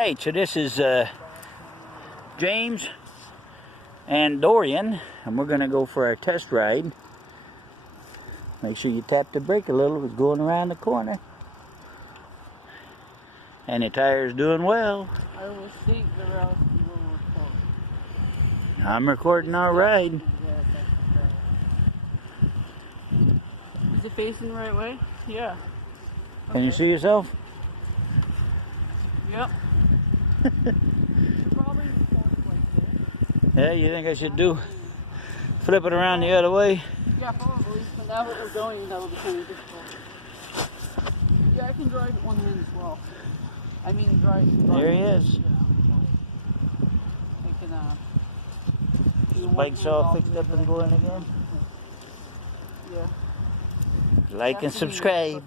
Alright, so this is James and Dorian, and we're going to go for our test ride. Make sure you tap the brake a little. It's going around the corner. And the tire's doing well. I will think the route you will record. I'm recording our ride. Yeah, that's right. Is it facing the right way? Yeah. Okay. Can you see yourself? Yep. Probably Yeah, you think I should flip it around the other way? Yeah, probably. But now that we're going, that will be kind of difficult. Yeah, I can drive it one hand as well. I mean, drive. There he is. I can, The bike's all fixed up and going again. Yeah. Like and subscribe.